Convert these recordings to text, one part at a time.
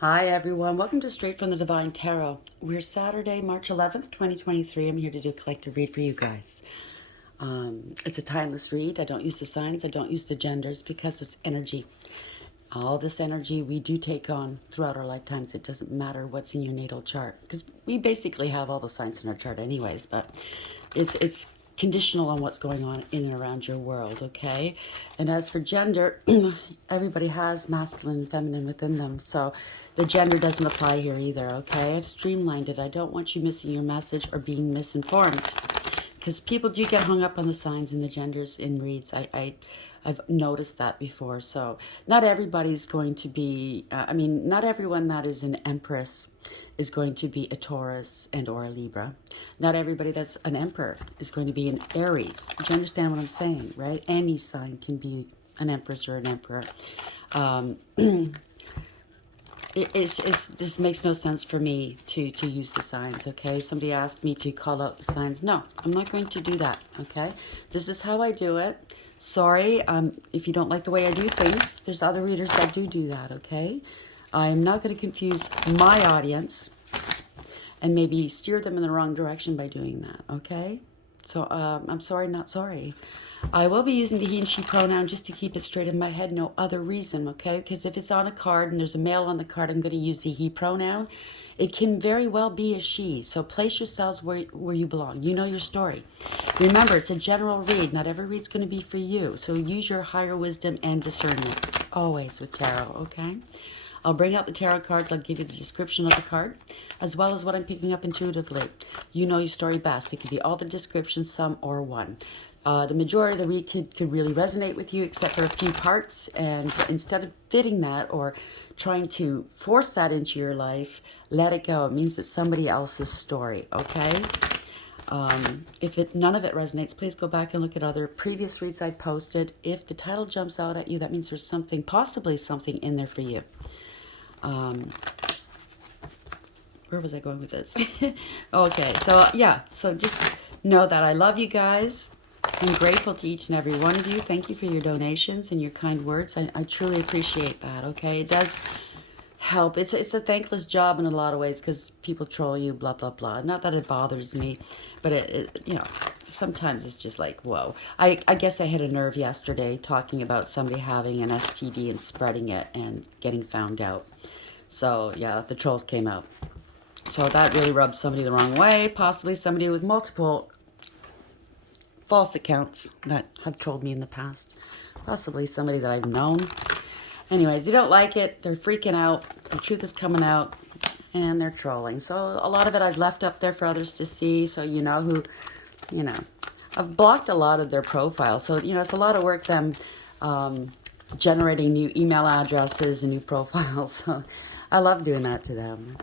Hi everyone, welcome to Straight from the Divine Tarot. We're Saturday, March 11th, 2023. I'm here to do a collective read for you guys. It's a timeless read. I don't use the signs, I don't use the genders because it's energy. All this energy we do take on throughout our lifetimes. It doesn't matter what's in your natal chart because we basically have all the signs in our chart anyways, but it's conditional on what's going on in and around your world, okay? And as for gender, everybody has masculine and feminine within them, so the gender doesn't apply here either, okay? I've streamlined it. I don't want you missing your message or being misinformed because people do get hung up on the signs and the genders in reads. I've noticed that before. So not everybody's going to be, not everyone that is an empress is going to be a Taurus and or a Libra. Not everybody that's an emperor is going to be an Aries. Do you understand what I'm saying, right? Any sign can be an empress or an emperor. Um, this makes no sense for me to use the signs, okay? Somebody asked me to call out the signs. No, I'm not going to do that, okay? This is how I do it. Sorry, if you don't like the way I do things, there's other readers that do that, okay? I'm not going to confuse my audience and maybe steer them in the wrong direction by doing that, okay? So I'm sorry, not sorry. I will be using the he and she pronoun just to keep it straight in my head, no other reason, okay? Because if it's on a card and there's a male on the card, I'm going to use the he pronoun. It can very well be a she, so place yourselves where you belong. You know your story. Remember, it's a general read. Not every read's going to be for you, so use your higher wisdom and discernment, always with tarot, okay? I'll bring out the tarot cards. I'll give you the description of the card, as well as what I'm picking up intuitively. You know your story best. It could be all the descriptions, some or one. The majority of the read could really resonate with you, except for a few parts. And instead of fitting that or trying to force that into your life, let it go. It means it's somebody else's story, okay? If none of it resonates, please go back and look at other previous reads I posted. If the title jumps out at you, that means there's something, possibly something in there for you. Where was I going with this? Okay, so yeah, so just know that I love you guys. I'm grateful to each and every one of you. Thank you for your donations and your kind words. I truly appreciate that, okay? It does help. It's a thankless job in a lot of ways because people troll you, blah, blah, blah. Not that it bothers me, but sometimes it's just like, whoa. I guess I hit a nerve yesterday talking about somebody having an STD and spreading it and getting found out. So, yeah, the trolls came out. So that really rubbed somebody the wrong way, possibly somebody with multiple false accounts that have trolled me in the past. Possibly somebody that I've known. Anyways, you don't like it, they're freaking out, the truth is coming out, and they're trolling. So a lot of it I've left up there for others to see, so you know who, you know. I've blocked a lot of their profiles, so, it's a lot of work them generating new email addresses and new profiles. So I love doing that to them.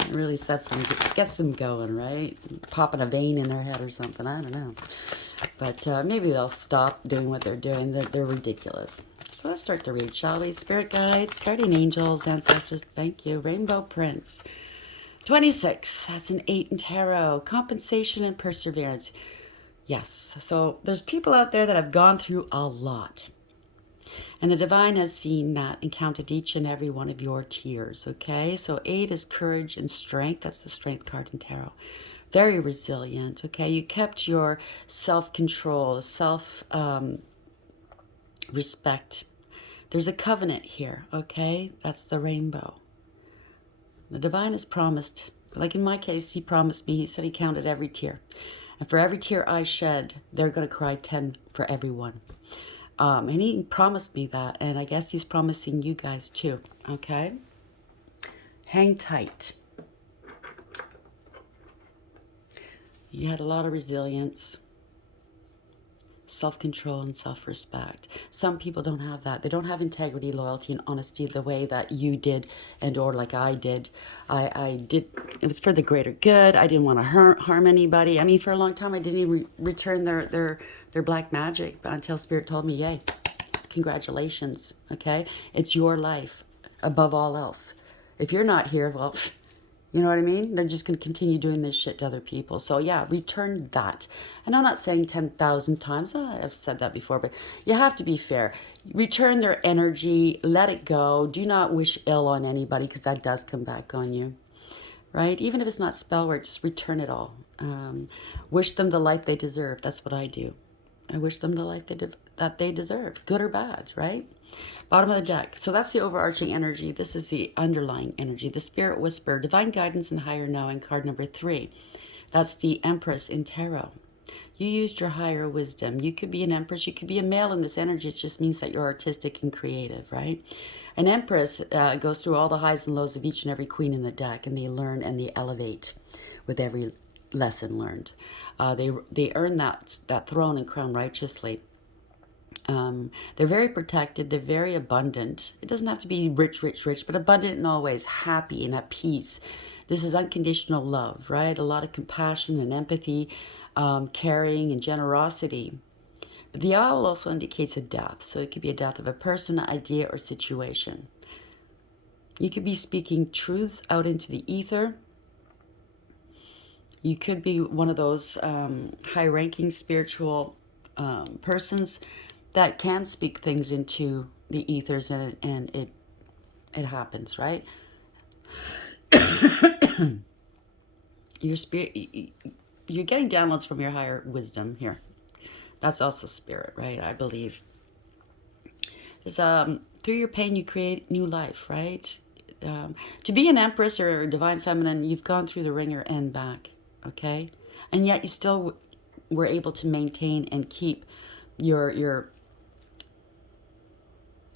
It really gets them going, right? Popping a vein in their head or something, I don't know. But maybe they'll stop doing what they're doing. They're ridiculous. So let's start to read, shall we? Spirit guides, guardian angels, ancestors, thank you. Rainbow Prince. 26, that's an 8 in tarot. Compensation and perseverance. Yes, so there's people out there that have gone through a lot. And the divine has seen that and counted each and every one of your tears, okay? So 8 is courage and strength. That's the strength card in tarot. Very resilient, okay? You kept your self-control, self-respect. There's a covenant here, okay? That's the rainbow. The divine has promised, like in my case, he promised me, he said he counted every tear. And for every tear I shed, they're going to cry 10 for every one. And he promised me that, and I guess he's promising you guys too, okay? Hang tight. You had a lot of resilience, self-control, and self-respect. Some people don't have that. They don't have integrity, loyalty, and honesty the way that you did and or like I did. I did, it was for the greater good. I didn't want to harm anybody. I mean, for a long time, I didn't even return their black magic until Spirit told me, yay, congratulations, okay? It's your life above all else. If you're not here, well, You know what I mean? They're just going to continue doing this shit to other people. So, yeah, return that. And I'm not saying 10,000 times. I've said that before, but you have to be fair. Return their energy. Let it go. Do not wish ill on anybody because that does come back on you, right? Even if it's not spell work, just return it all. Wish them the life they deserve. That's what I do. I wish them the life that they deserve, good or bad, right? Bottom of the deck. So that's the overarching energy. This is the underlying energy, the spirit whisper, divine guidance and higher knowing, card number 3. That's the Empress in tarot. You used your higher wisdom. You could be an empress. You could be a male in this energy. It just means that you're artistic and creative, right? An empress goes through all the highs and lows of each and every queen in the deck, and they learn and they elevate with every lesson learned. They earn that throne and crown righteously. They're very protected. They're very abundant. It doesn't have to be rich, rich, rich, but abundant in all ways, happy and at peace. This is unconditional love, right? A lot of compassion and empathy, caring and generosity. But the owl also indicates a death. So it could be a death of a person, idea, or situation. You could be speaking truths out into the ether. You could be one of those high-ranking spiritual persons that can speak things into the ethers, and it happens, right? Your spirit, you're getting downloads from your higher wisdom here. That's also spirit, right? I believe. It's, through your pain, you create new life, right? To be an empress or a divine feminine, you've gone through the ringer and back, okay? And yet you still were able to maintain and keep your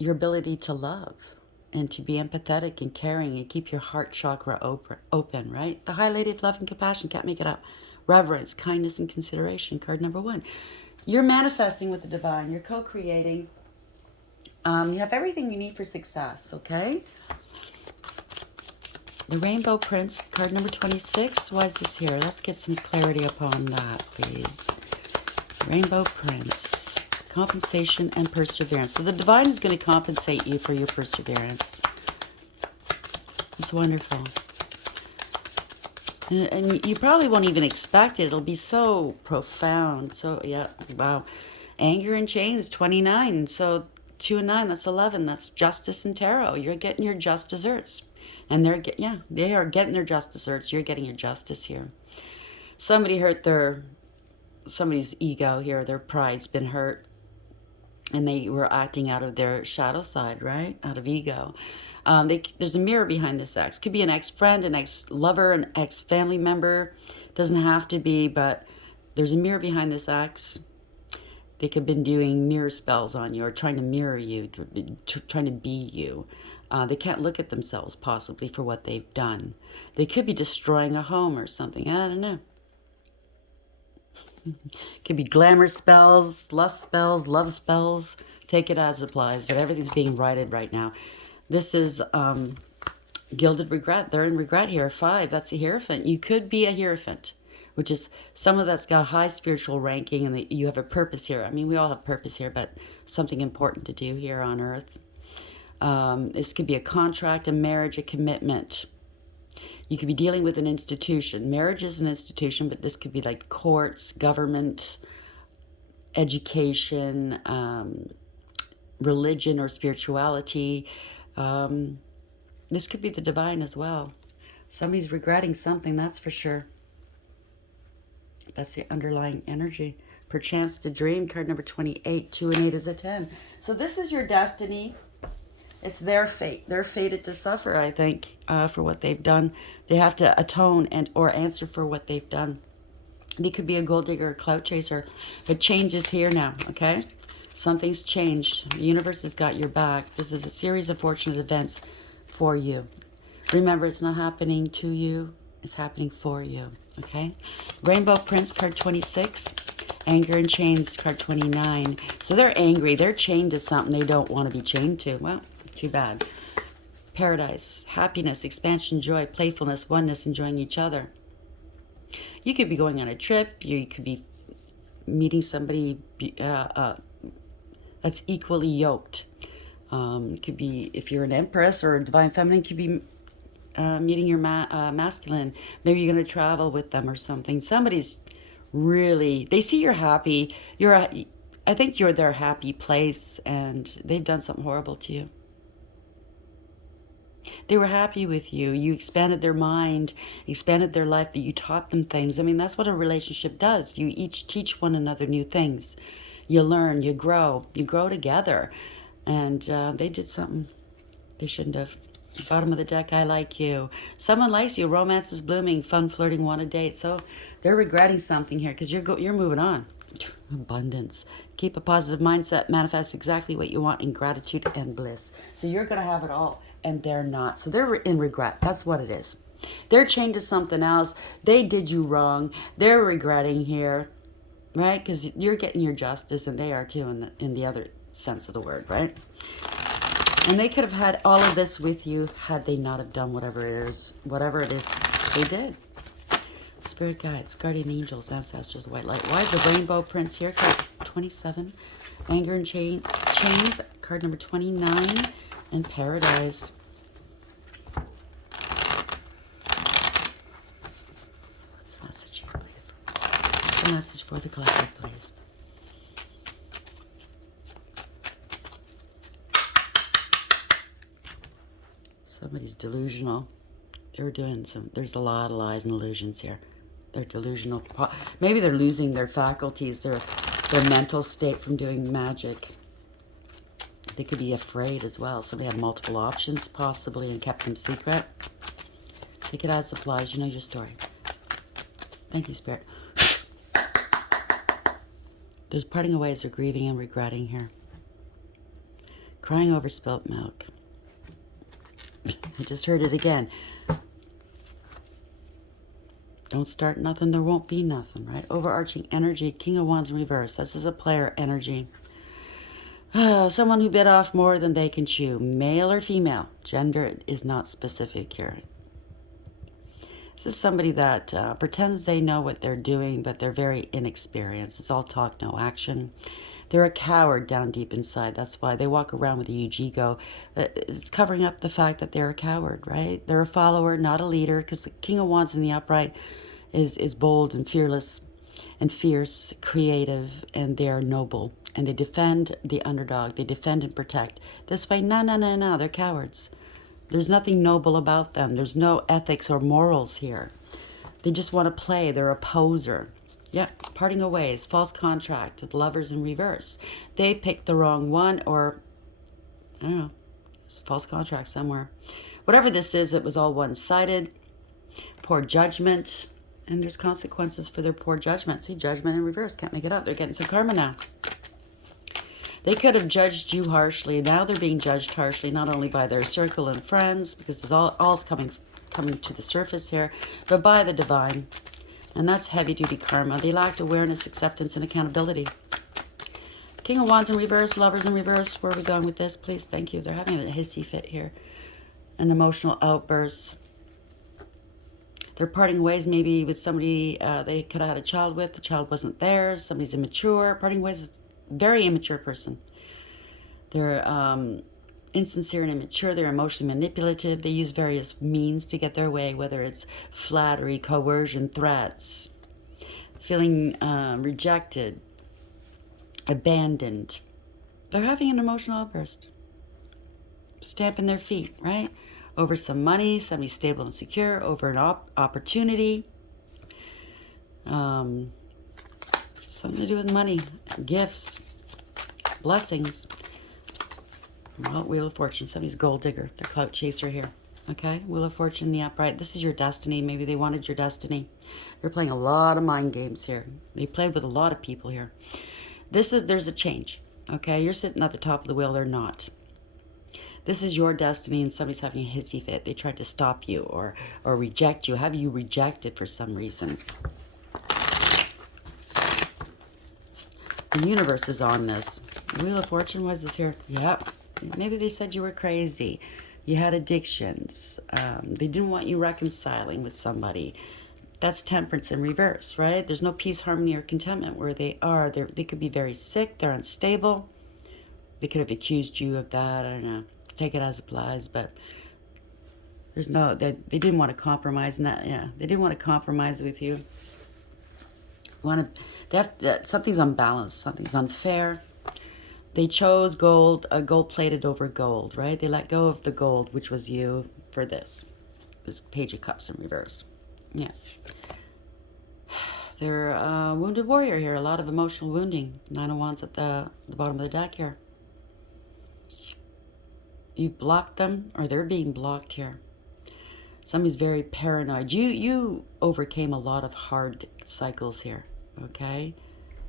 ability to love and to be empathetic and caring and keep your heart chakra open, right? The High Lady of Love and Compassion, can't make it up. Reverence, kindness, and consideration, card number 1. You're manifesting with the divine. You're co-creating. You have everything you need for success, okay? The Rainbow Prince, card number 26. Why is this here? Let's get some clarity upon that, please. Rainbow Prince. Compensation and perseverance. So the divine is going to compensate you for your perseverance. It's wonderful. And you probably won't even expect it. It'll be so profound. So, yeah, wow. Anger and chains, 29. So 2 and 9, that's 11. That's justice and tarot. You're getting your just desserts. And they are getting their just desserts. You're getting your justice here. Somebody hurt somebody's ego here. Their pride's been hurt. And they were acting out of their shadow side, right? Out of ego. There's a mirror behind this ex. Could be an ex-friend, an ex-lover, an ex-family member. Doesn't have to be, but there's a mirror behind this ex. They could have been doing mirror spells on you or trying to mirror you, trying to be you. They can't look at themselves possibly for what they've done. They could be destroying a home or something. I don't know. Could be glamour spells, lust spells, love spells. Take it as it applies, but everything's being righted right now. This is gilded regret. They're in regret here. 5, that's a Hierophant. You could be a Hierophant, which is someone that's got high spiritual ranking and you have a purpose here. I mean, we all have purpose here, but something important to do here on Earth. This could be a contract, a marriage, a commitment. You could be dealing with an institution. Marriage is an institution, but this could be like courts, government, education, religion or spirituality. This could be the divine as well. Somebody's regretting something, that's for sure. That's the underlying energy. Perchance to dream, card number 28. 2 and 8 is a 10. So this is your destiny. It's their fate. They're fated to suffer, I think, for what they've done. They have to atone or answer for what they've done. They could be a gold digger or clout chaser. But change is here now, okay? Something's changed. The universe has got your back. This is a series of fortunate events for you. Remember, it's not happening to you. It's happening for you, okay? Rainbow Prince, card 26. Anger and chains, card 29. So they're angry. They're chained to something they don't want to be chained to. Well, too bad. Paradise, happiness, expansion, joy, playfulness, oneness, enjoying each other. You could be going on a trip. You could be meeting somebody that's equally yoked. It could be, if you're an empress or a divine feminine, could be meeting your masculine. Maybe you're going to travel with them or something. Somebody's really, they see you're happy. I think you're their happy place, and they've done something horrible to you. They were happy with you. You expanded their mind, expanded their life, that you taught them things. I mean, that's what a relationship does. You each teach one another new things. You learn, you grow together. And they did something they shouldn't have. Bottom of the deck, I like you. Someone likes you. Romance is blooming. Fun, flirting, want a date. So they're regretting something here because you're moving on. Abundance. Keep a positive mindset. Manifest exactly what you want in gratitude and bliss. So you're going to have it all, and they're not. So they're in regret. That's what it is. They're chained to something else. They did you wrong. They're regretting here, right? Because you're getting your justice, and they are too in the other sense of the word, right? And they could have had all of this with you had they not have done whatever it is they did. Spirit guides, guardian angels, ancestors, white light. Why is the rainbow prince here? Card 27. Anger and chains. Card number 29. And paradise. What's the message here, please? What's the message for the collective, please? Somebody's delusional. There's a lot of lies and illusions here. They're delusional. Maybe they're losing their faculties, their mental state from doing magic. They could be afraid as well. Somebody had multiple options possibly and kept them secret. Take it as applies. You know your story. Thank you, Spirit. There's parting of ways or grieving and regretting here. Crying over spilt milk. I just heard it again. Don't start nothing, there won't be nothing, right? Overarching energy, King of Wands in reverse. This is a player energy. Someone who bit off more than they can chew. Male or female. Gender is not specific here. This is somebody that pretends they know what they're doing, but they're very inexperienced. It's all talk, no action. They're a coward down deep inside. That's why they walk around with a huge ego. It's covering up the fact that they're a coward, right? They're a follower, not a leader, because the King of Wands in the upright is bold and fearless and fierce, creative, and they are noble. And they defend the underdog. They defend and protect. This way, no, they're cowards. There's nothing noble about them. There's no ethics or morals here. They just want to play. They're a poser. Yeah, parting of ways, false contract with lovers in reverse. They picked the wrong one, or, I don't know, there's a false contract somewhere. Whatever this is, it was all one-sided. Poor judgment. And there's consequences for their poor judgment. See, judgment in reverse. Can't make it up. They're getting some karma now. They could have judged you harshly. Now they're being judged harshly, not only by their circle and friends, because it's all's coming to the surface here, but by the divine. And that's heavy-duty karma. They lacked awareness, acceptance, and accountability. King of Wands in reverse, lovers in reverse. Where are we going with this, please? Thank you. They're having a hissy fit here. An emotional outburst. They're parting ways maybe with somebody they could have had a child with. The child wasn't theirs. Somebody's immature. Parting ways with a very immature person. They're insincere and immature. They're emotionally manipulative. They use various means to get their way, whether it's flattery, coercion, threats, feeling rejected, abandoned. They're having an emotional outburst. Stamping their feet, right? Over some money, somebody stable and secure, over an opportunity. Something to do with money, gifts, blessings. Well, Wheel of Fortune, somebody's gold digger, the clout chaser here. Okay, Wheel of Fortune, the upright. This is your destiny. Maybe they wanted your destiny. They're playing a lot of mind games here. They played with a lot of people here. There's a change. Okay, you're sitting at the top of the wheel. They're not. This is your destiny, and somebody's having a hissy fit. They tried to stop you or reject you. Have you rejected for some reason? The universe is on this. Wheel of Fortune, what is this here? Yep. Maybe they said you were crazy. You had addictions. They didn't want you reconciling with somebody. That's temperance in reverse, right? There's no peace, harmony, or contentment where they are. They could be very sick. They're unstable. They could have accused you of that. I don't know. Take it as it applies, but There's no, they didn't want to compromise, and that, yeah, they didn't want to compromise with you. Want to, something's unbalanced, something's unfair. They chose gold, gold plated over gold, right? They let go of the gold, which was you, for this Page of Cups in reverse. Yeah. They're a wounded warrior here, a lot of emotional wounding. Nine of Wands at the bottom of the deck here. You've blocked them, or they're being blocked here. Somebody's very paranoid. You overcame a lot of hard cycles here, okay?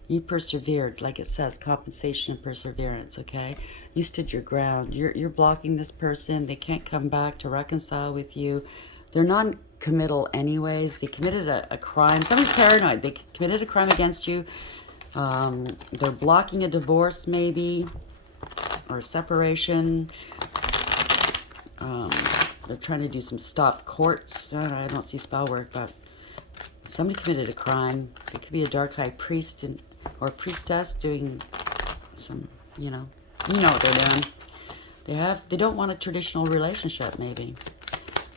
You persevered, like it says, compensation and perseverance, okay? You stood your ground. You're blocking this person. They can't come back to reconcile with you. They're non-committal anyways. They committed a crime. Somebody's paranoid. They committed a crime against you. They're blocking a divorce maybe, or a separation. They're trying to do some stop courts. I don't see spell work, but somebody committed a crime. It could be a dark high priest or priestess doing some, you know what they're doing. They don't want a traditional relationship, maybe.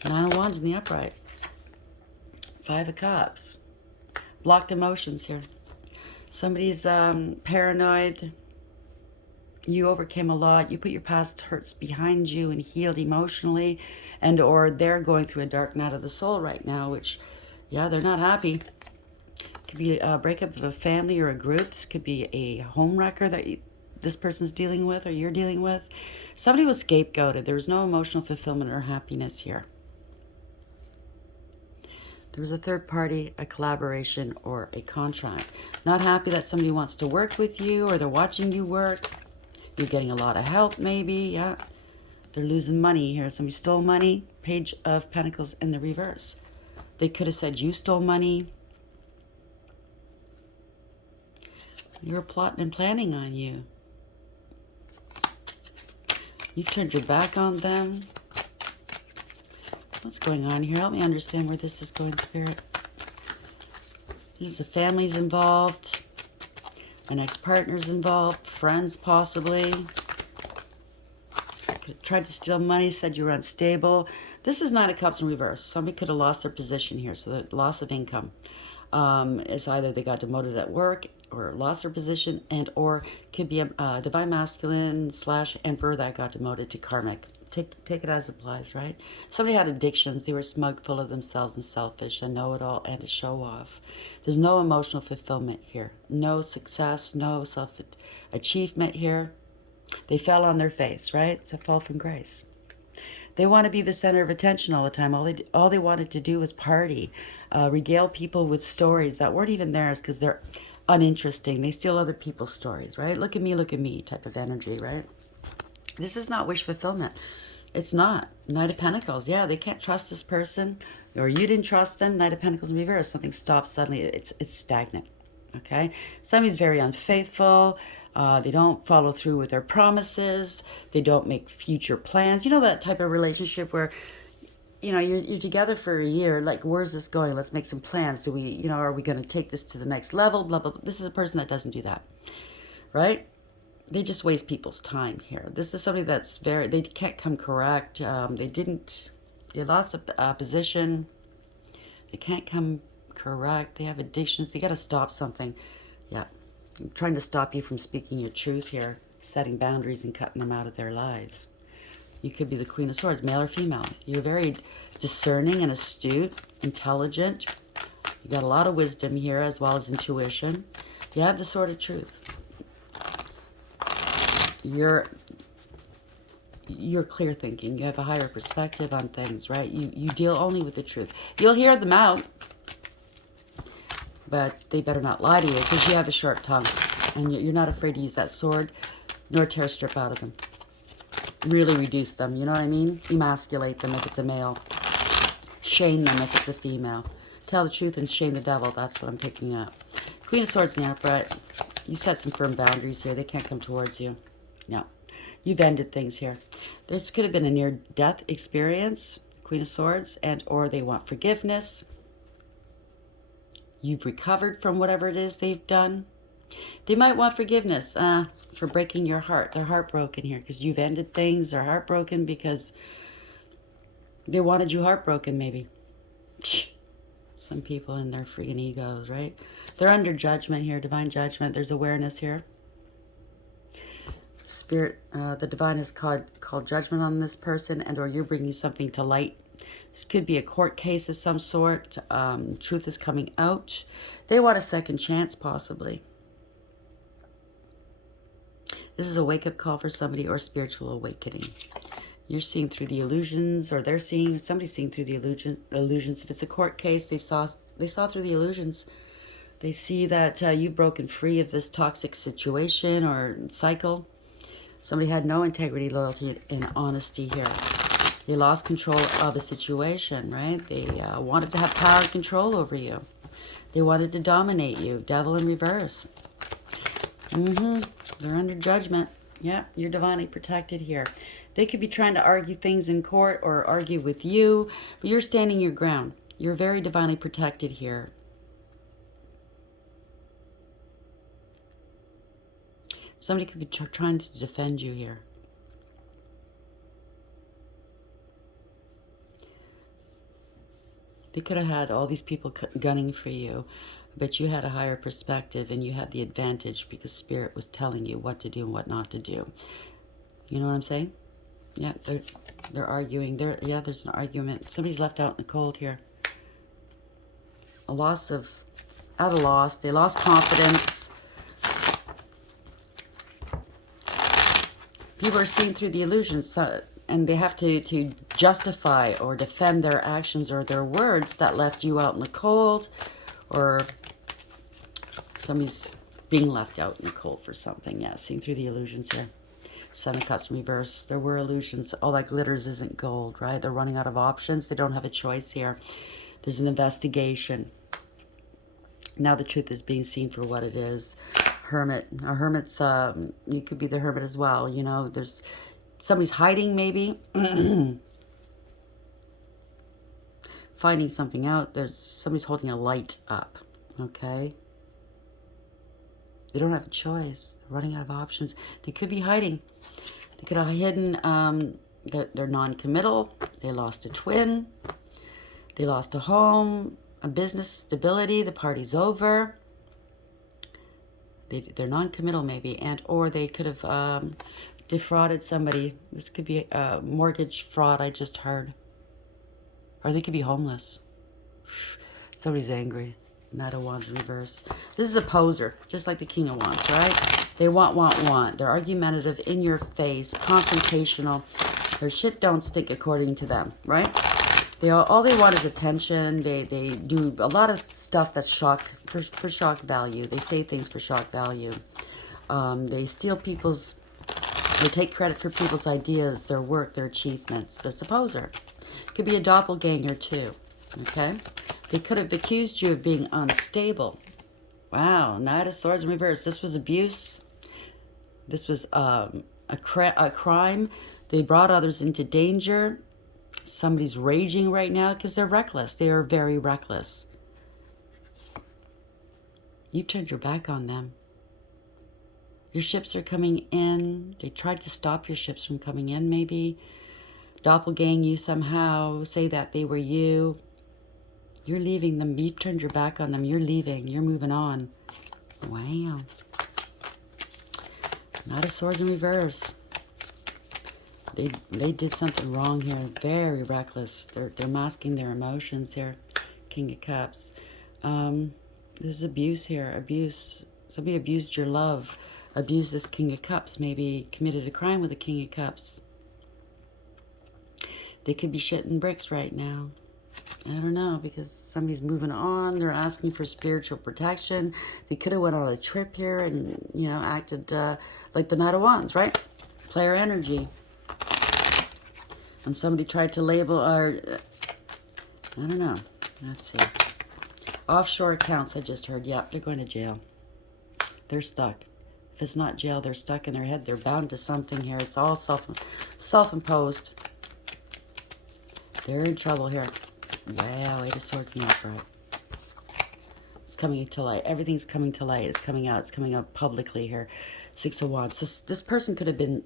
Nine of Wands in the upright. Five of Cups. Blocked emotions here. Somebody's paranoid. You overcame a lot. You put your past hurts behind you and healed emotionally, and or they're going through a dark night of the soul right now, which, yeah, they're not happy. Could be a breakup of a family or a group. This could be a home wrecker that this person's dealing with or you're dealing with. Somebody was scapegoated. There was no emotional fulfillment or happiness here. There was a third party, a collaboration, or a contract. Not happy that somebody wants to work with you or they're watching you work. You're getting a lot of help, maybe, yeah. They're losing money here. Somebody stole money. Page of Pentacles in the reverse. They could have said you stole money. They were plotting and planning on you. You've turned your back on them. What's going on here? Help me understand where this is going, Spirit. There's the families involved. An ex-partner's involved, friends possibly. Tried to steal money, said you were unstable. This is Nine of Cups in reverse. Somebody could have lost their position here, so the loss of income. It's either they got demoted at work or lost their position, and or could be a divine masculine / emperor that got demoted to karmic. Take it as it applies, right? Somebody had addictions. They were smug, full of themselves, and selfish, and know-it-all, and a show-off. There's no emotional fulfillment here. No success, no self-achievement here. They fell on their face, right? It's a fall from grace. They want to be the center of attention all the time. All they wanted to do was party, regale people with stories that weren't even theirs because they're uninteresting. They steal other people's stories, right? Look at me type of energy, right? This is not wish fulfillment. It's not. Knight of Pentacles. Yeah, they can't trust this person, or you didn't trust them. Knight of Pentacles in reverse. Something stops suddenly. It's stagnant. Okay? Somebody's very unfaithful. They don't follow through with their promises. They don't make future plans. You know that type of relationship where, you're together for a year. Like, where's this going? Let's make some plans. Do we, are we going to take this to the next level? Blah, blah, blah. This is a person that doesn't do that. Right? They just waste people's time here. This is somebody that's they can't come correct. They lost a position. They can't come correct. They have addictions. They got to stop something. Yeah. I'm trying to stop you from speaking your truth here, setting boundaries and cutting them out of their lives. You could be the Queen of Swords, male or female. You're very discerning and astute, intelligent. You got a lot of wisdom here as well as intuition. You have the Sword of Truth. You're clear thinking. You have a higher perspective on things, right? You deal only with the truth. You'll hear them out, but they better not lie to you because you have a sharp tongue, and you're not afraid to use that sword, nor tear a strip out of them. Really reduce them, you know what I mean? Emasculate them if it's a male. Shame them if it's a female. Tell the truth and shame the devil. That's what I'm picking up. Queen of Swords in the upright. You set some firm boundaries here. They can't come towards you. No. You've ended things here. This could have been a near-death experience, Queen of Swords, and or they want forgiveness. You've recovered from whatever it is they've done. They might want forgiveness for breaking your heart. They're heartbroken here because you've ended things. They're heartbroken because They wanted you heartbroken, maybe. Some people in their freaking egos, right? They're under judgment here, divine judgment. There's awareness here. Spirit, the divine has called judgment on this person, and or you're bringing something to light. This could be a court case of some sort. Truth is coming out. They want a second chance, possibly. This is a wake-up call for somebody or spiritual awakening. You're seeing through the illusions, or they're seeing, somebody's seeing through the illusions. If it's a court case, they saw through the illusions. They see that you've broken free of this toxic situation or cycle. Somebody had no integrity, loyalty, and honesty here. They lost control of a situation, right? They wanted to have power and control over you. They wanted to dominate you. Devil in reverse. They're under judgment. Yeah, you're divinely protected here. They could be trying to argue things in court or argue with you, but you're standing your ground. You're very divinely protected here. Somebody could be trying to defend you here. They could have had all these people gunning for you, but you had a higher perspective and you had the advantage because Spirit was telling you what to do and what not to do. You know what I'm saying? Yeah, they're arguing. There's an argument. Somebody's left out in the cold here. At a loss. They lost confidence. People are seeing through the illusions, and they have to justify or defend their actions or their words that left you out in the cold, or somebody's being left out in the cold for something. Yeah, seeing through the illusions here. Seven of Cups in reverse. There were illusions. All that glitters isn't gold, right? They're running out of options. They don't have a choice here. There's an investigation. Now the truth is being seen for what it is. Hermit. A hermit's, you could be the hermit as well. You know, there's somebody's hiding maybe. Finding something out. Somebody's holding a light up. Okay? They don't have a choice. They're running out of options. They could be hiding. They could have hidden, they're non-committal. They lost a twin. They lost a home, a business stability. The party's over. They're non-committal maybe, and or they could have defrauded somebody. This could be a mortgage fraud, I just heard. Or they could be homeless. Somebody's angry. Knight of Wands in reverse. This is a poser, just like the King of Wands, right? They want. They're argumentative, in your face, confrontational. Their shit don't stink according to them, right? All they want is attention. They do a lot of stuff that's for shock value. They say things for shock value. They steal they take credit for people's ideas, their work, their achievements. That's a poser. Could be a doppelganger too, okay? They could have accused you of being unstable. Wow, Knight of Swords in reverse. This was abuse. This was a crime. They brought others into danger. Somebody's raging right now because they're reckless. They are very reckless. You turned your back on them. Your ships are coming in. They tried to stop your ships from coming in, maybe. Doppelgang you somehow. Say that they were you. You're leaving them. You've turned your back on them. You're leaving. You're moving on. Wow. Knight of Swords in reverse. They did something wrong here. Very reckless. They're masking their emotions here. King of Cups. There's abuse here. Abuse. Somebody abused your love. Abused this King of Cups. Maybe committed a crime with the King of Cups. They could be shitting bricks right now. I don't know, because somebody's moving on. They're asking for spiritual protection. They could have went on a trip here and, you know, acted like the Knight of Wands, right? Player energy. And somebody tried to label our... I don't know. Let's see. Offshore accounts, I just heard. Yep, they're going to jail. They're stuck. If it's not jail, they're stuck in their head. They're bound to something here. It's all self-imposed. They're in trouble here. Wow, Eight of Swords in the upright. It's coming to light. Everything's coming to light. It's coming out. It's coming out publicly here. Six of Wands. This person could have been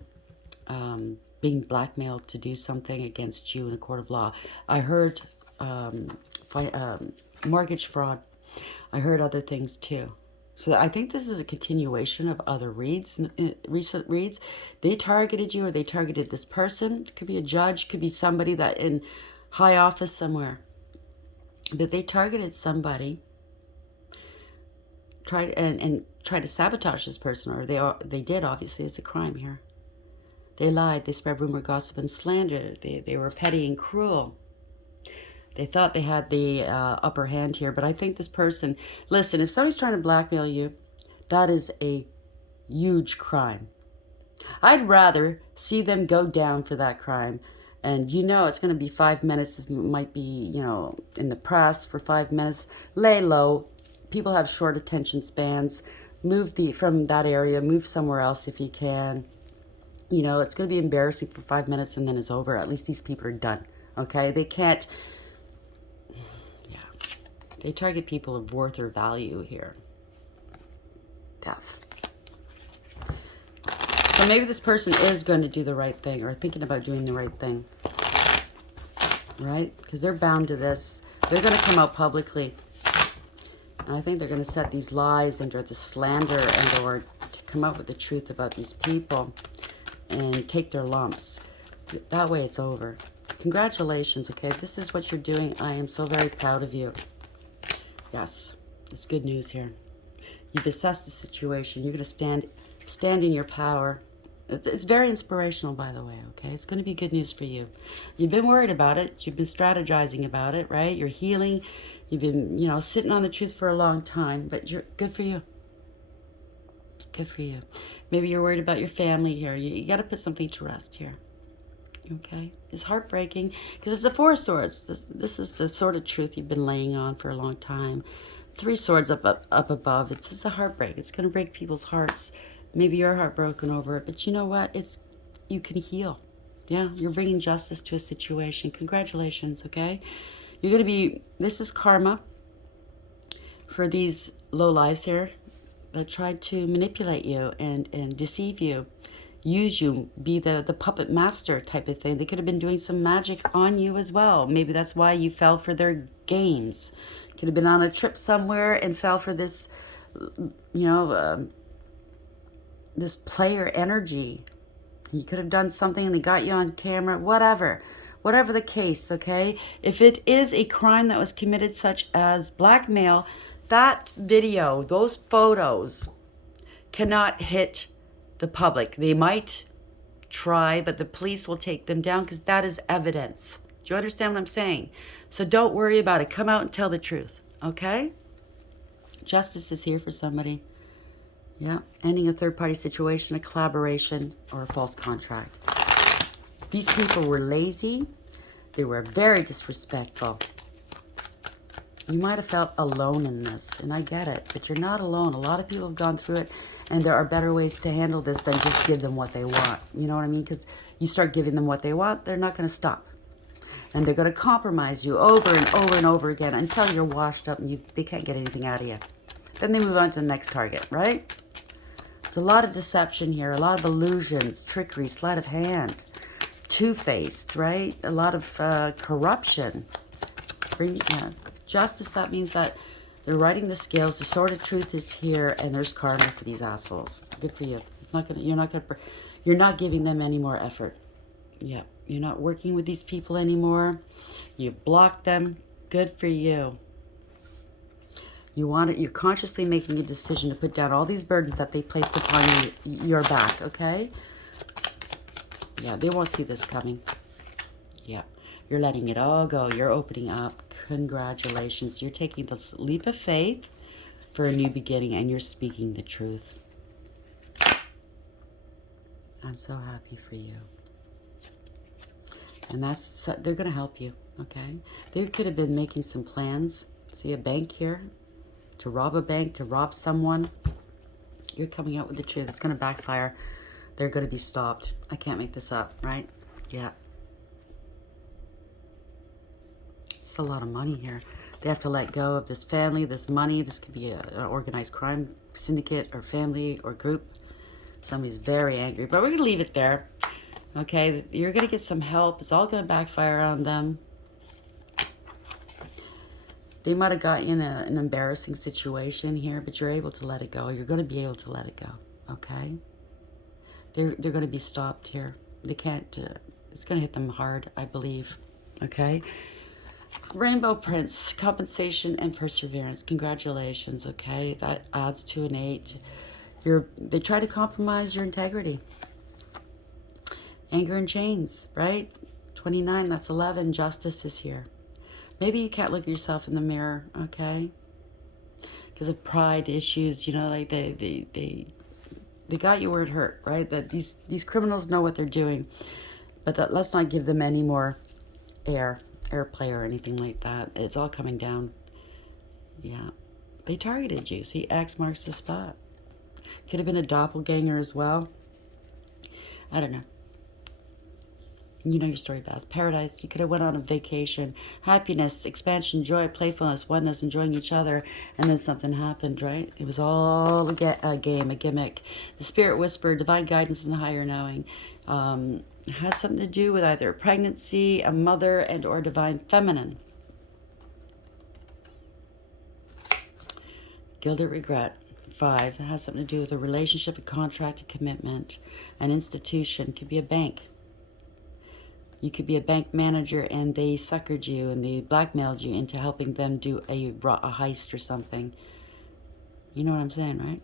being blackmailed to do something against you in a court of law. I heard mortgage fraud. I heard other things too. So I think this is a continuation of other reads, recent reads. They targeted you, or they targeted this person. It could be a judge, could be somebody that in high office somewhere. But they targeted somebody, tried to sabotage this person, or they did. Obviously, it's a crime here. They lied. They spread rumor, gossip, and slander. They were petty and cruel. They thought they had the upper hand here, but I think this person, listen, if somebody's trying to blackmail you, that is a huge crime. I'd rather see them go down for that crime, and you know it's going to be 5 minutes. This might be, you know, in the press for 5 minutes. Lay low. People have short attention spans. Move from that area. Move somewhere else if you can. You know, it's going to be embarrassing for 5 minutes, and then it's over. At least these people are done. Okay? They can't... They target people of worth or value here. Death. So maybe this person is going to do the right thing, or thinking about doing the right thing. Right? Because they're bound to this. They're going to come out publicly. And I think they're going to set these lies and or the slander and or to come up with the truth about these people and take their lumps. That way it's over. Congratulations, okay? If this is what you're doing, I am so very proud of you. Yes, it's good news here. You've assessed the situation. You're going to stand in your power. It's very inspirational, by the way, okay? It's going to be good news for you. You've been worried about it. You've been strategizing about it, right? You're healing. You've been, you know, sitting on the truth for a long time, but you're good for you. Good for you. Maybe you're worried about your family here. You got to put something to rest here. Okay? It's heartbreaking because it's the Four of Swords. This is the sort of truth you've been laying on for a long time. Three Swords up above. It's just a heartbreak. It's going to break people's hearts. Maybe you're heartbroken over it, but you know what? You can heal. Yeah, you're bringing justice to a situation. Congratulations, okay? You're going to be, this is karma for these low lives here that tried to manipulate you and deceive you. Use you, be the puppet master type of thing. They could have been doing some magic on you as well. Maybe that's why you fell for their games. Could have been on a trip somewhere and fell for this, you know, this player energy. You could have done something and they got you on camera, whatever the case, okay? If it is a crime that was committed such as blackmail, that video, those photos cannot hit the public. They might try, but the police will take them down because that is evidence. Do you understand what I'm saying? So don't worry about it. Come out and tell the truth, okay? Justice is here for somebody. Yeah, ending a third-party situation, a collaboration, or a false contract. These people were lazy. They were very disrespectful. You might have felt alone in this, and I get it, but you're not alone. A lot of people have gone through it, and there are better ways to handle this than just give them what they want. You know what I mean? Because you start giving them what they want, they're not going to stop. And they're going to compromise you over and over and over again until you're washed up and they can't get anything out of you. Then they move on to the next target, right? There's a lot of deception here, a lot of illusions, trickery, sleight of hand, two-faced, right? A lot of corruption. Justice, that means that they're righting the scales. The sword of truth is here, and there's karma for these assholes. Good for you. It's not gonna. You're not giving them any more effort. Yeah, you're not working with these people anymore. You blocked them. Good for you. You want it. You're consciously making a decision to put down all these burdens that they placed upon your back. Okay. Yeah, they won't see this coming. Yeah, you're letting it all go. You're opening up. Congratulations. You're taking this leap of faith for a new beginning, and you're speaking the truth. I'm so happy for you. And they're going to help you, okay? They could have been making some plans. See a bank here? To rob a bank, to rob someone. You're coming out with the truth. It's going to backfire. They're going to be stopped. I can't make this up, right? Yeah. It's a lot of money here. They have to let go of this family, this money. This could be an organized crime syndicate or family or group. Somebody's very angry. But we're going to leave it there. Okay, you're going to get some help. It's all going to backfire on them. They might have got you in an embarrassing situation here, but you're able to let it go. You're going to be able to let it go, okay? They're going to be stopped here. They can't, it's going to hit them hard, I believe, okay? Rainbow Prince, compensation and perseverance. Congratulations, okay? That adds to an 8. They try to compromise your integrity. Anger and chains, right? 29, that's 11. Justice is here. Maybe you can't look at yourself in the mirror, okay? Because of pride issues, you know, like they got you where it hurt, right? That these criminals know what they're doing. But let's not give them any more airplay or anything like that. It's all coming down. Yeah. They targeted you. See, X marks the spot. Could have been a doppelganger as well. I don't know. You know your story best. Paradise, you could have went on a vacation. Happiness, expansion, joy, playfulness, oneness, enjoying each other. And then something happened, right? It was all a game, a gimmick. The spirit whisper, divine guidance and higher knowing. Has something to do with either pregnancy, a mother, and or divine feminine. Gilded regret. 5. It has something to do with a relationship, a contract, a commitment, an institution. Could be a bank. You could be a bank manager and they suckered you and they blackmailed you into helping them do a heist or something. You know what I'm saying, right?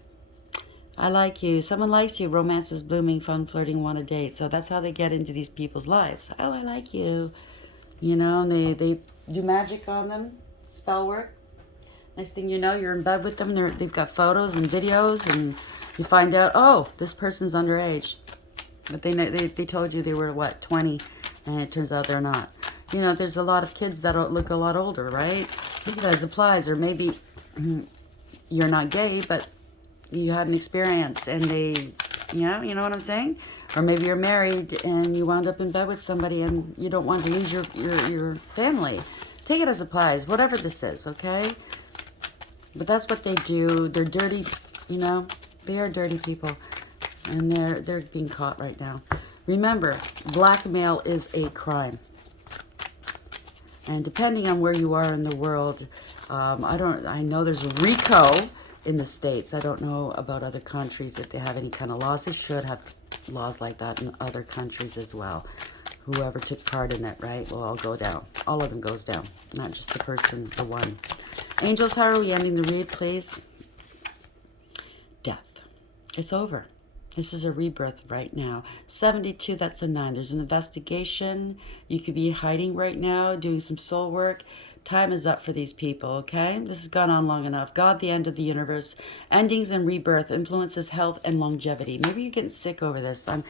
I like you. Someone likes you. Romance is blooming, fun, flirting, want a date. So that's how they get into these people's lives. Oh, I like you. You know, and they do magic on them, spell work. Next thing you know, you're in bed with them. They've got photos and videos, and you find out, oh, this person's underage. But they told you they were, what, 20, and it turns out they're not. You know, there's a lot of kids that look a lot older, right? That applies. Or maybe you're not gay, but you had an experience, and you know what I'm saying? Or maybe you're married, and you wound up in bed with somebody, and you don't want to lose your family. Take it as applies, whatever this is, okay? But that's what they do. They're dirty, you know? They are dirty people. And they're being caught right now. Remember, blackmail is a crime. And depending on where you are in the world, I know there's RICO in the States. I don't know about other countries if they have any kind of laws. They should have laws like that in other countries as well. Whoever took part in it, right, will all go down. All of them goes down, not just the person, the one. Angels, how are we ending the read, please? Death. It's over. This is a rebirth right now. 72, that's a 9. There's an investigation. You could be hiding right now, doing some soul work. Time is up for these people, okay? This has gone on long enough. God, the end of the universe. Endings and rebirth influences health and longevity. Maybe you're getting sick over this. I'm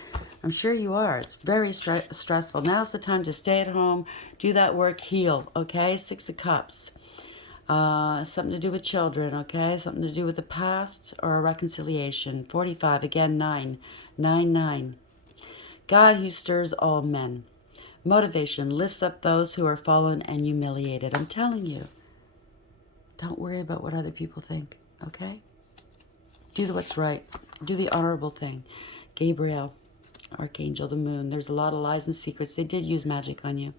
sure you are. It's very stressful. Now's the time to stay at home, do that work, heal, okay? 6 of Cups. Something to do with children, okay? Something to do with the past or a reconciliation. 45, again, 9. 9, 9. God who stirs all men. Motivation lifts up those who are fallen and humiliated. I'm telling you, don't worry about what other people think, okay? Do what's right. Do the honorable thing. Gabriel, Archangel, the moon. There's a lot of lies and secrets. They did use magic on you.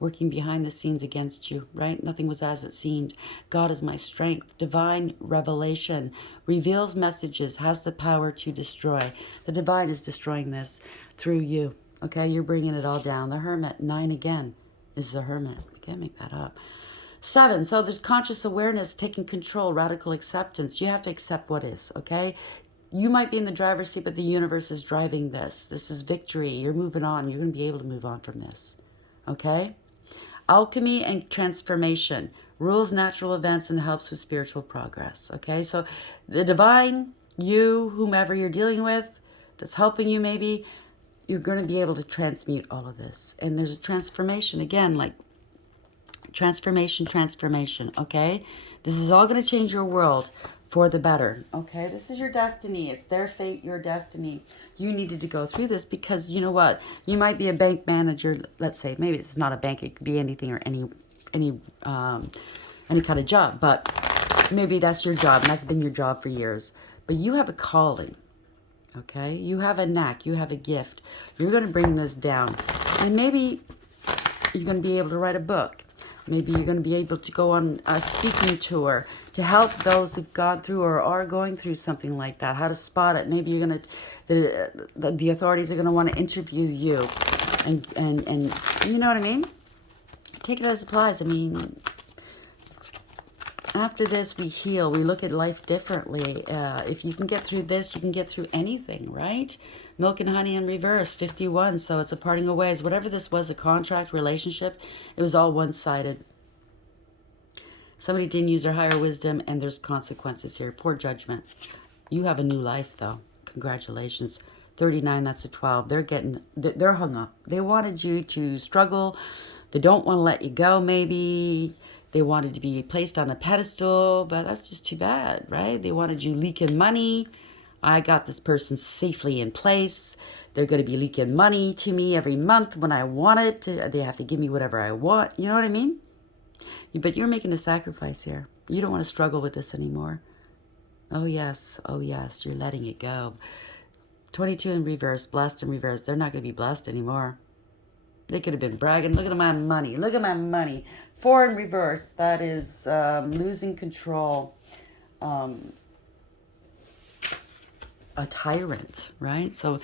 Working behind the scenes against you, right? Nothing was as it seemed. God is my strength. Divine revelation reveals messages, has the power to destroy. The divine is destroying this through you, okay? You're bringing it all down. The hermit, 9 again, is the hermit. I can't make that up. 7, so there's conscious awareness, taking control, radical acceptance. You have to accept what is, okay? You might be in the driver's seat, but the universe is driving this. This is victory. You're moving on. You're going to be able to move on from this, okay? Alchemy and transformation rules natural events and helps with spiritual progress. Okay, so the divine, you, whomever you're dealing with, that's helping you maybe, you're going to be able to transmute all of this. And there's a transformation, again, like transformation, okay? This is all going to change your world for the better, okay? This is your destiny. It's their fate, your destiny. You needed to go through this because, you know what? You might be a bank manager, let's say. Maybe it's not a bank. It could be anything or any kind of job. But maybe that's your job, and that's been your job for years. But you have a calling, Okay? You have a knack. You have a gift. You're going to bring this down. And maybe you're going to be able to write a book. Maybe you're going to be able to go on a speaking tour to help those who've gone through or are going through something like that. How to spot it. Maybe you're going to, the authorities are going to want to interview you. And you know what I mean? Take it as it applies. I mean, after this, we heal. We look at life differently. If you can get through this, you can get through anything, right? Milk and honey in reverse, 51. So it's a parting of ways. Whatever this was, a contract, relationship, it was all one-sided. Somebody didn't use their higher wisdom, and there's consequences here. Poor judgment. You have a new life, though. Congratulations. 39, that's a 12. They're hung up. They wanted you to struggle. They don't want to let you go, maybe. They wanted to be placed on a pedestal, but that's just too bad, right? They wanted you leaking money. I got this person safely in place. They're going to be leaking money to me every month when I want it. They have to give me whatever I want. You know what I mean? But you're making a sacrifice here. You don't want to struggle with this anymore. Oh, yes. Oh, yes. You're letting it go. 22 in reverse, blessed in reverse. They're not going to be blessed anymore. They could have been bragging. Look at my money. Look at my money. 4 in reverse. That is losing control. A tyrant, right? So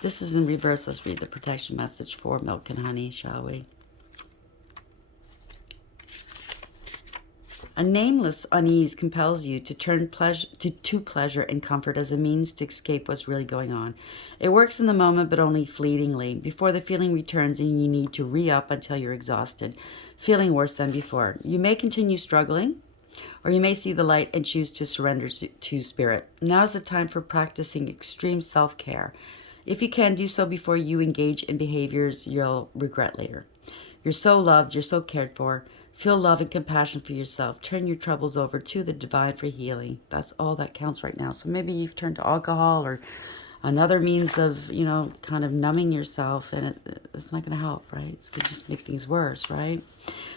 this is in reverse. Let's read the protection message for milk and honey, shall we? A nameless unease compels you to turn to pleasure and comfort as a means to escape what's really going on. It works in the moment, but only fleetingly, before the feeling returns and you need to re-up until you're exhausted, feeling worse than before. You may continue struggling, or you may see the light and choose to surrender to spirit. Now is the time for practicing extreme self-care. If you can, do so before you engage in behaviors you'll regret later. You're so loved, you're so cared for. Feel love and compassion for yourself. Turn your troubles over to the divine for healing. That's all that counts right now. So maybe you've turned to alcohol or another means of, kind of numbing yourself, and it's not going to help, right? It's going to just make things worse, right?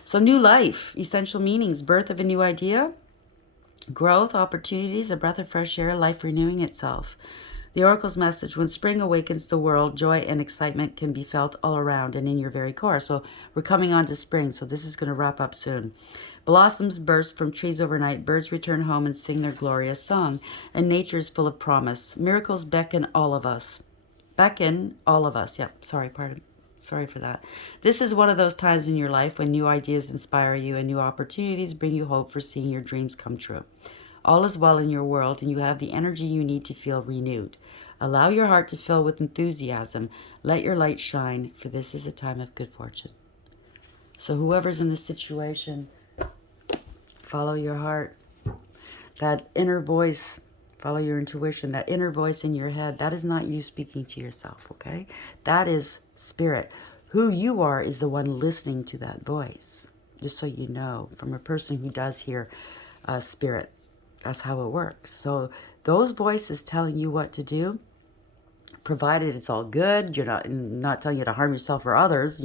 So new life, essential meanings, birth of a new idea, growth, opportunities, a breath of fresh air, life renewing itself. The Oracle's message: when spring awakens the world, joy and excitement can be felt all around and in your very core. So we're coming on to spring, so this is going to wrap up soon. Blossoms burst from trees overnight, birds return home and sing their glorious song, and nature is full of promise. Miracles beckon all of us. Beckon all of us. Yep, sorry for that. This is one of those times in your life when new ideas inspire you and new opportunities bring you hope for seeing your dreams come true. All is well in your world, and you have the energy you need to feel renewed. Allow your heart to fill with enthusiasm. Let your light shine, for this is a time of good fortune. So whoever's in this situation, follow your heart. That inner voice, follow your intuition. That inner voice in your head, that is not you speaking to yourself, okay? That is spirit. Who you are is the one listening to that voice. Just so you know, from a person who does hear spirit. That's how it works. So those voices telling you what to do, provided it's all good, you're not telling you to harm yourself or others,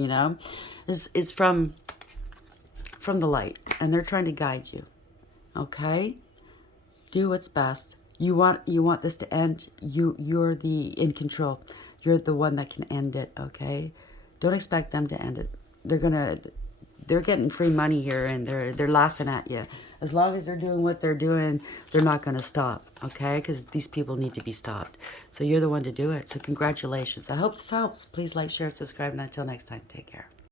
is from the light, and they're trying to guide you. Okay? Do what's best. You want this to end. You're in control. You're the one that can end it. Okay? Don't expect them to end it. They're getting free money here, and they're laughing at you. As long as they're doing what they're doing, they're not going to stop, okay? Because these people need to be stopped. So you're the one to do it. So congratulations. I hope this helps. Please like, share, subscribe, and until next time, take care.